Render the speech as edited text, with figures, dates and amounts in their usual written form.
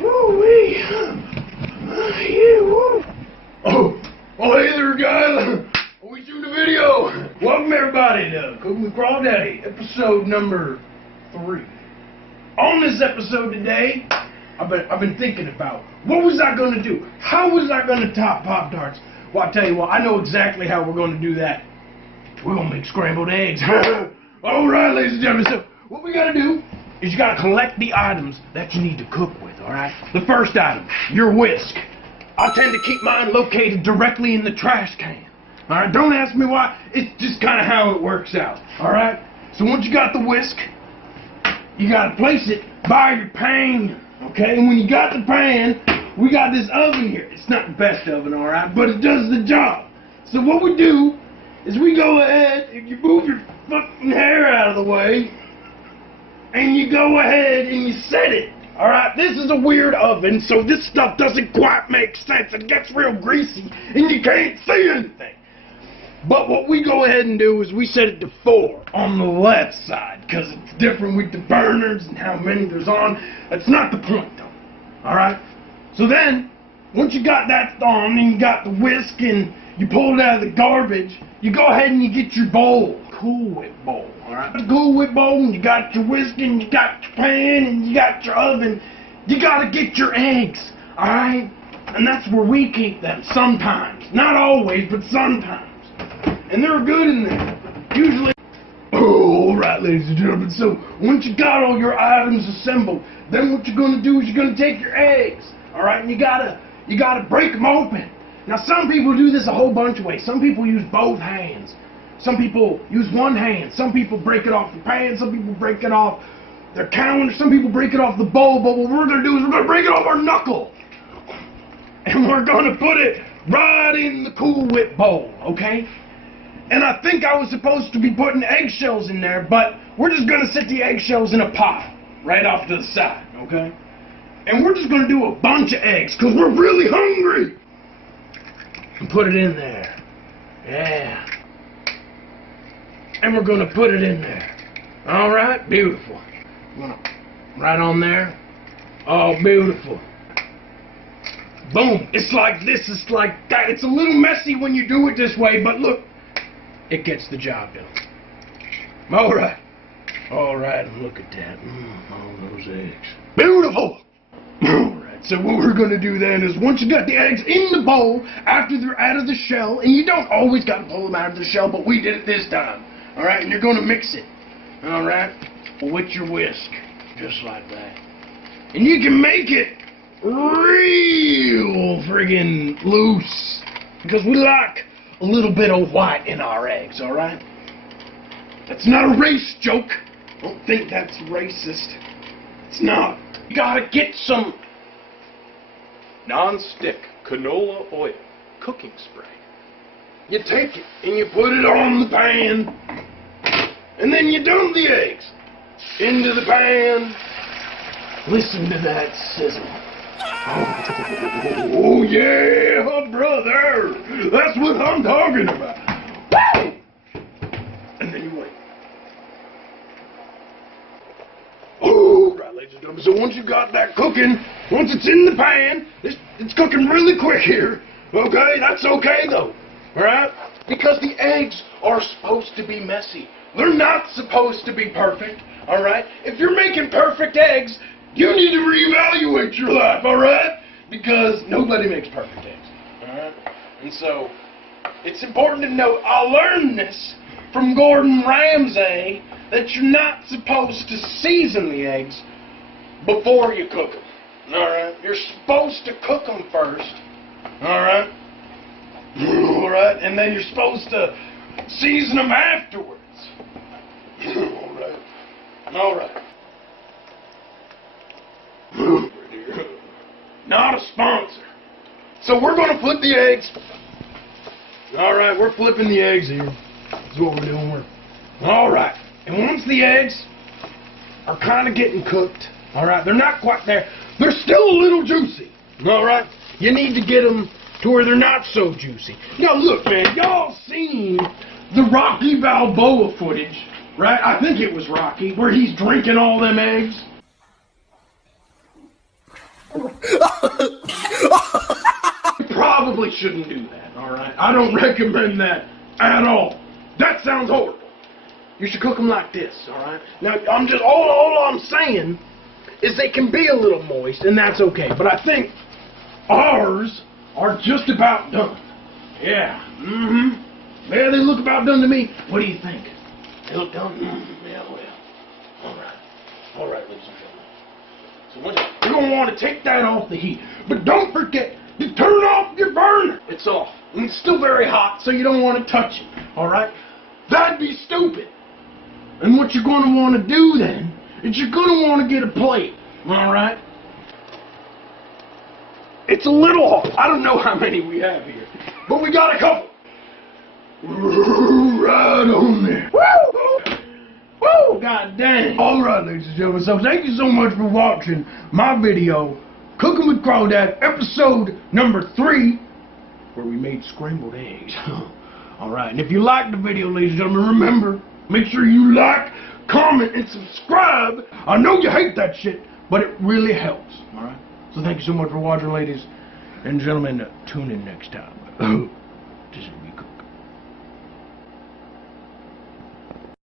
Woo-wee. Yeah, woo. Oh, hey there, guys. We shoot a video. Welcome, everybody, to Cookin with Crawdaddy, episode number 3. On this episode today, I've been thinking about what was I going to do? How was I going to top Pop-Tarts? Well, I'll tell you what, I know exactly how we're going to do that. We're going to make scrambled eggs. Alright, ladies and gentlemen, so what we got to do is you got to collect the items that you need to cook with, alright? The first item, your whisk. I tend to keep mine located directly in the trash can. Alright, don't ask me why, it's just kind of how it works out, alright? So once you got the whisk, you got to place it by your pan, okay? And when you got the pan, we got this oven here. It's not the best oven, alright, but it does the job. So what we do is we go ahead and you move your fucking hair out of the way and you go ahead and you set it. Alright, this is a weird oven, so this stuff doesn't quite make sense. It gets real greasy and you can't see anything. But what we go ahead and do is we set it to 4 on the left side, because it's different with the burners and how many there's on. That's not the point though. Alright? So then, once you got that on and you got the whisk and you pull it out of the garbage, you go ahead and you get your bowl. Cool Whip bowl. Alright? The Cool Whip bowl, and you got your whisk and you got your pan and you got your oven. You gotta get your eggs. Alright? And that's where we keep them sometimes. Not always, but sometimes. And they're good in there. Usually. Oh, alright, ladies and gentlemen. So, once you got all your items assembled, then what you're going to do is you're going to take your eggs. Alright? And you gotta break them open. Now, some people do this a whole bunch of ways. Some people use both hands. Some people use one hand. Some people break it off the pan. Some people break it off their counter. Some people break it off the bowl. But what we're going to do is we're going to break it off our knuckle. And we're going to put it right in the Cool Whip bowl, okay? And I think I was supposed to be putting eggshells in there, but we're just going to set the eggshells in a pot right off to the side, okay? And we're just going to do a bunch of eggs because we're really hungry. And put it in there. Yeah. And we're going to put it in there. All right? Beautiful. Right on there. Oh, beautiful. Boom. It's like this. It's like that. It's a little messy when you do it this way, but look. It gets the job done. Alright. Alright, and look at that. All those eggs. Beautiful! Alright, so what we're going to do then is once you got the eggs in the bowl, after they're out of the shell, and you don't always got to pull them out of the shell, but we did it this time. Alright, and you're going to mix it. Alright? With your whisk. Just like that. And you can make it real friggin' loose. Because we like a little bit of white in our eggs, alright? That's not a race joke. Don't think that's racist. It's not. You gotta get some non-stick canola oil cooking spray. You take it and you put it on the pan, and then you dump the eggs into the pan. Listen to that sizzle. Oh yeah, brother! That's what I'm talking about. Woo! And then you wait. Oh, right, ladies and gentlemen. So once you got that cooking, once it's in the pan, it's cooking really quick here. Okay, that's okay though. All right? Because the eggs are supposed to be messy. They're not supposed to be perfect. All right? If you're making perfect eggs, you need to reevaluate your life, alright? Because nobody makes perfect eggs, alright? And so, it's important to note, I learned this from Gordon Ramsay, that you're not supposed to season the eggs before you cook them, alright? You're supposed to cook them first, alright? Alright? And then you're supposed to season them afterwards. Alright? Alright. Not a sponsor. So we're going to flip the eggs. Alright, we're flipping the eggs here. That's what we're doing. Alright. And once the eggs are kind of getting cooked, alright, they're not quite there. They're still a little juicy. Alright. You need to get them to where they're not so juicy. Now look, man, y'all seen the Rocky Balboa footage, right? I think it was Rocky, where he's drinking all them eggs. You probably shouldn't do that, alright? I don't recommend that at all. That sounds horrible. You should cook them like this, alright? Now, all I'm saying is they can be a little moist, and that's okay. But I think ours are just about done. Yeah, yeah, they look about done to me. What do you think? They look done? Yeah, well. Alright, ladies and gentlemen. So you're going to want to take that off the heat. But don't forget to turn off your burner. It's off. And it's still very hot, so you don't want to touch it. Alright? That'd be stupid. And what you're going to want to do then is you're going to want to get a plate. Alright? It's a little hot. I don't know how many we have here. But we got a couple. Right on there. Woo! Woo! God dang. Alright, ladies and gentlemen. So thank you so much for watching my video, Cooking with Crawdad, episode number 3, where we made scrambled eggs. Alright, and if you liked the video, ladies and gentlemen, remember, make sure you like, comment, and subscribe. I know you hate that shit, but it really helps. Alright? So thank you so much for watching, ladies and gentlemen. Tune in next time.